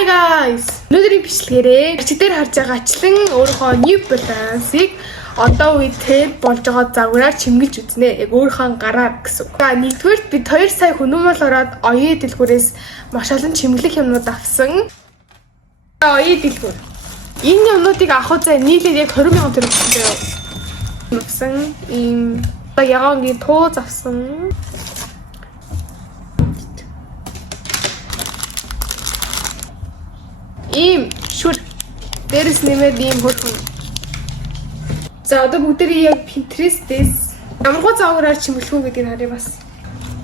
Hi guys! Өнөөдрийн бичлэгээрээ бичгээр харж байгаа ачлан өөрийнхөө new balance-ыг одоо үедээ болж байгаа загвараар чимгэлж үзнэ. Яг өөрийнхөө гараар гэсэн. За нэгдүгээр бид 2 сая хүмүүмэл ороод оюун дэлгүүрээс маш олон чимгэлэх юмнууд авсан. Оюун дэлгүүр. Энэ юмнуудыг авах үзээ нийлээд яг 20,000 төгрөг авсан. Авсан ийм ягаангийн тууз авсан. Ийм шүр дээрс нэмээд ийм хөрхөн. За одоо бүгдээ яг Pinterest-ээс ямаргүй загвараар чимгэлэх үү гэдгийг харъя бас.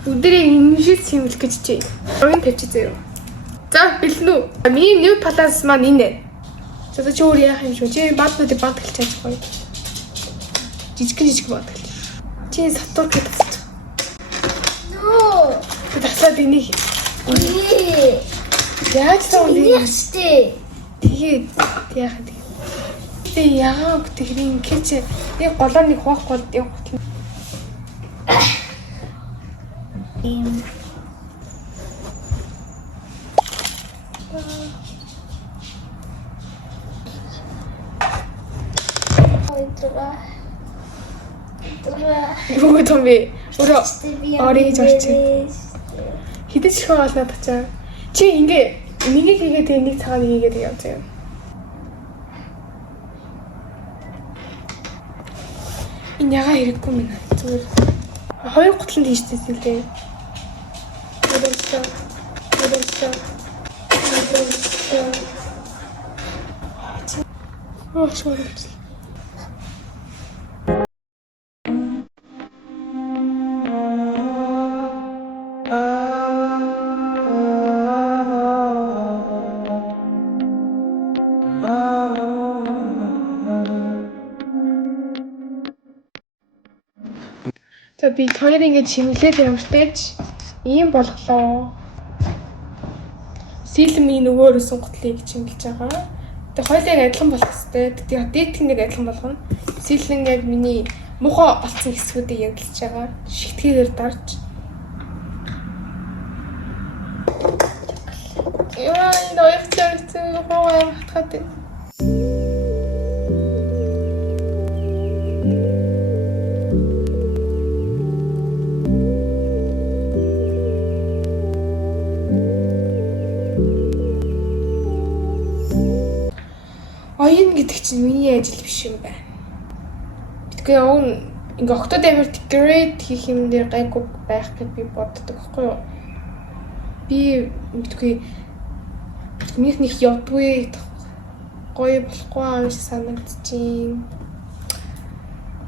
Бүгдээ ингэж чимгэлэх гэж чий. Орон тавьчих заяа. За бэлэн үү? Миний new balance маань энэ. За чи өөр яах юм шүү? Чи бааднуудыг бад хэлж чадах гоё. Жижиг бад хэл. Чи сатур гэдэг таслаа. Нөө. Таслаад энийг. Яаж тоонд ястэй. Тэгээд яах вэ? Тэ яагаад тэгрийн кич яг голоор нэг хуваахгүй яг тийм. Ийм. Юу том бэ? Оранж орчин. Хідэж их олноо тачаа. Чи ингээ нэг хийгээд тэгээ нэг цагаан хийгээд явж байгаа. Энэ яга хэрэггүй минь зүгээр. Хоёр гутланд хийжтэй лээ. Оо шууд. За би хоёр ингэж чимглээд ямартай ийм болголоо. Сэлмийн нөгөө сонготлыг чимглэж байгаа. Тэгээ хоёулаа яг адилхан болох хэвээр. Тэгээ дээдх нэг адилхан болгоно. Сэлэн яг миний муухай олцсон хэсгүүдийг явуулж байгаа. Шигтгэгээр дарж. Яа, энэ оёхтой хаваа хатгаад. Оюун гэдэг чинь миний ажил биш юм байна. Тэгэхгүй ингээ октод амир decorate хийх юм дээр гайгүй байх гэж би боддог байхгүй юу? Би мэдгүй минийх нэг явдгүй гоё болохгүй юм шиг санагдчихээн.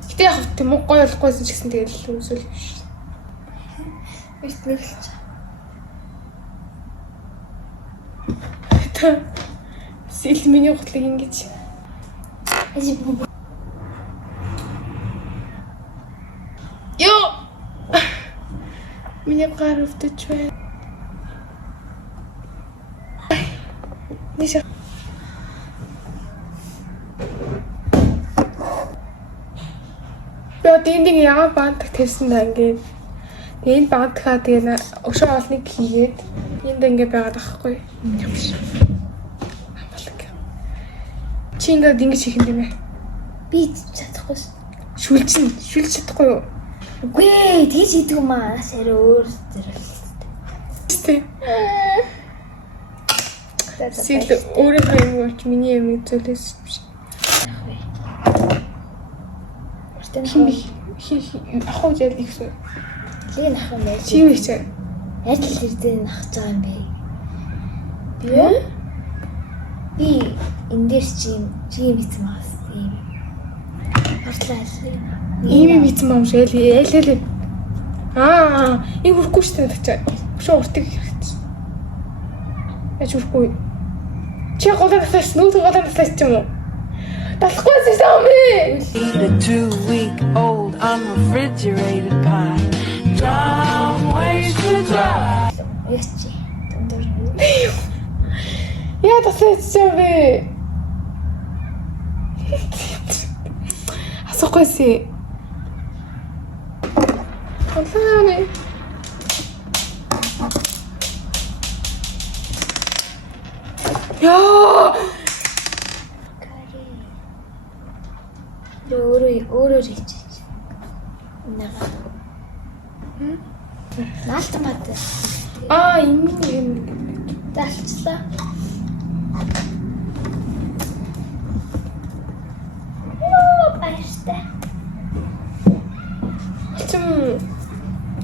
Гэтэ яг тийм гоё болохгүйсэн ч гэсэн тэгэл үсэл биш. Ихтэй хэлж. Сэл миний готлыг ингэж. Йоо. Миний гар өвдөж байна. Ниша. Яа динdig яагаад баандаг тавьсан даа ингээд. Тэгээ энэ баантахаа тэгээ өшөө олныг хийгээд энд ингээд байгаад байхгүй. Чи ингээд ингэж хийх юм бэ? Би чадахгүй шүлж чадахгүй юу? Үгүй ээ, тэгж хийдэг юм аа. Сарай өөр зэрэг. Сэл өөрөө юм болж миний юм зүйлээс биш. Ахуу жаал ихсэн. Лиг нах юм байж. Чи юу хийчихэ? Яаж л ирдээ нах цаа юм бэ? Би энэ дээр чи бицэн маас юм. Ортлаа. Ийм бицэн мам шиг ээлээ. Энэ хүрхгүй шүү дээ тачаа. Өшөө уртыг хэрэгцсэн. Яаж хүрхгүй? Чи голоо насаач, нүүр голоо насаач юм уу? Талахгүй байсан бэ? The 2-week-old unrefrigerated pie. Drum ways to dry. Яачи. Дундуур. Яа тасаач юм бэ? Асуухгүйсэн. Алаа. Яа. Өөрөө хийчих. Нага. Наалтан бат. Энэ Далцлаа. Баяртай. чим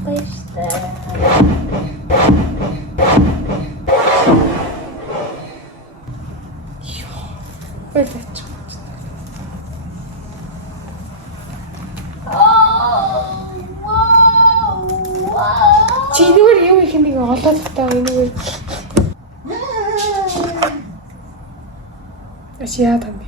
Баяртай. Баярлалаа. Чи энэгээр юу их нэг олоод таа энэгээр. Яа тань.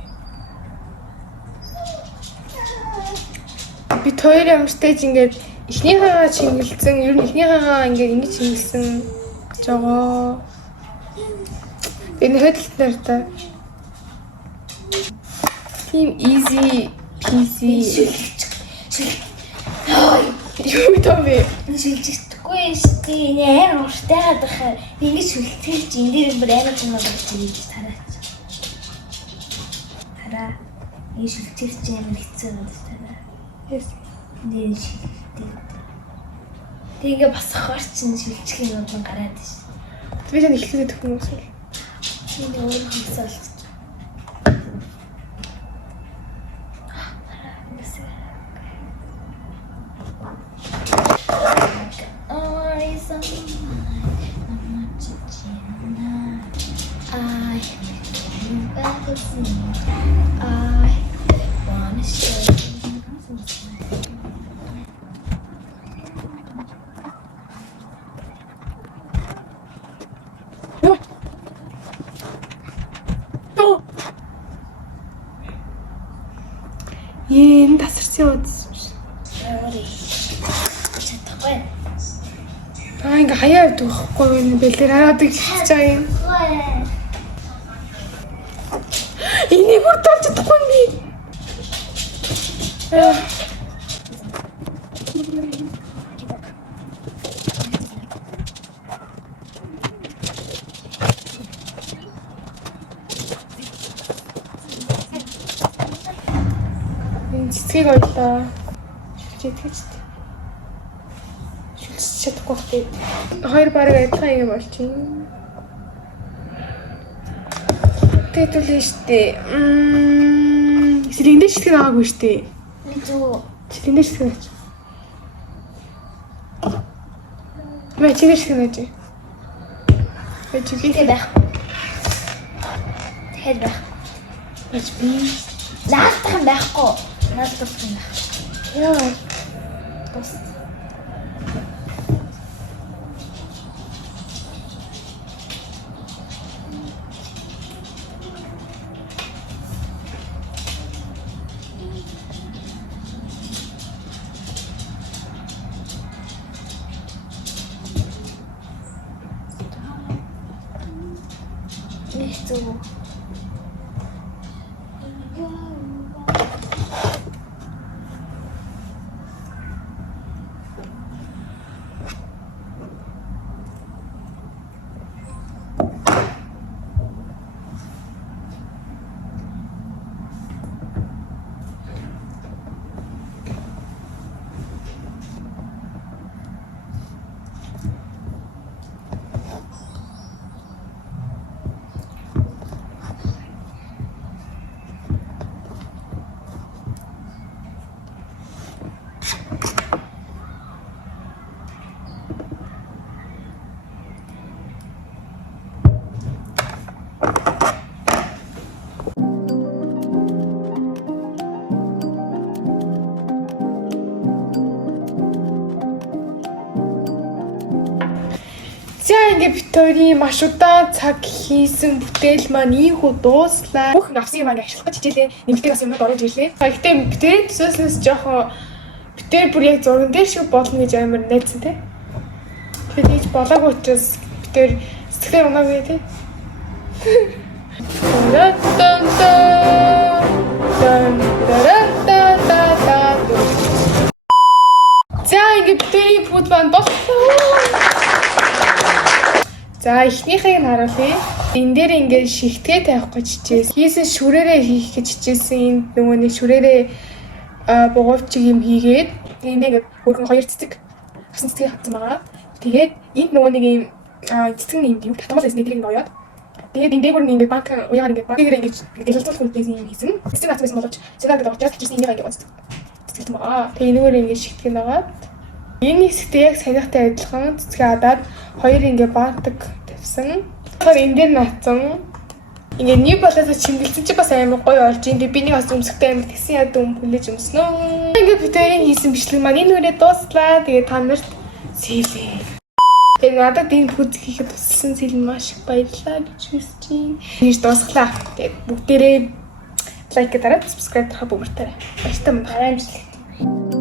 Бид хоёр амстэж ингээд эхнийхээ чингэлсэн, ер нь эхнийхээ ингээд ингэж чингэлсэн гэж байгаа. Энэ хэдэлтнэр та. Team easy peasy. Юу томби? Шилжихгүй шүү дээ. Амар уртай хадахаар ингэж шүлтгэлж энэ дээр бүр амар юм болж ирж тараач. Хараа. Энэ шүлтгэлж амар хэцүү болж тараа. Yes. Нэр шилтгэлтэй. Тэгээ басахаар чинь шилжих юм уу гараад ш. Би ч ихлээд өгөх юм уу? Энэ өөр хэмсэлж. Энэ тасарсан үз. Чадахгүй. Ингээ хаяа авдаг байхгүй энэ бэлэр хараадаг хэлж байгаа юм. Энийг үрдүүлж чадахгүй би. Цэцгийг ойлоо. Шүлжиж чадахгүй хтэй. Хоёр бараг адилхан юм болчих. Тэгтүүлээ штэ. Сэлэндээ шитгэн аваагүй штэ. Зүү. Сэлэндээ шитгэн аваач. Мэ чигээр шитгэн аваач. Мэ чигээр байх. Тэгэхэд байх. Бач би. Наалтах байхгүй. Наалтах юм байх. Яа. Тус. Зүү. Ингээ Викторийн маш удаан цаг хийсэн бүтээл маань ийхүү дууслаа. Бүх авсан юм ингээ ашиглах гэж хичээлээ. Нэмэлтээр бас юмд орж ирлээ. Гэхдээ Викторийн төсөөснөөс жоохон Виктори бүр яг зурган дээр шиг болно гэж амар найдсан те. Тэгээд хийж болоогүй учраас Виктори сэтгэлээр унаагүй те. За ингээ Викторийн бүгд маань боллоо. За эхнийхийг харуулъя. Энэ дээр ингээд шигтгээ тавих гэж хичээс. Хийсэн шүрээрээ хийх гэж хичээсэн. Энд нөгөө нэг шүрээрээ бугуйчиг юм хийгээд энэ ингээд өөрхөн хоёр цэцэг хасан цэцгийг хатсан байгаа. Тэгээд энд нөгөө нэг юм цэцэг юм татмал байсан нэг ингээд оёод. Тэгээд энэ дээгүүр ингээд банк уяагаар ингээд банкээр ингээд гэлэлцүүлэх үйлдэл юм хийсэн. Цэцэг хатсан байсан боловч цэцэг гэдэг очоод чирсэн энийг ингээд онцлог. Цэцэг юм аа. Тэгээд энэгээр ингээд шигтгэн байгаа. Энэ хэсэгтээ яг санийхтай адилхан цэцгээ хадаад хоёр ингээд баатаг тавьсан. Тэгэхээр энэ дээр наацсан. Ингээд нэг болоосоо чимгэлсэн чи бас амар гоё олж ин би нэг бас өмсөхтэй амар тэгсэн яд хүлээж өмснөө. Ингээд бид хоёрын хийсэн бичлэг маань энэ үрээ дууслаа. Тэгээд та нарт сэлээ. Тэгээд надад энэ бүз хийхэд тусалсан сэлэн маш их баярлалаа гэж хүсэж байна. Хийж дуусглаа. Тэгээд бүгдээрээ лайк дараад subscribe дарахаа бүгдээрээ. Баяртай мөн. Амжилт.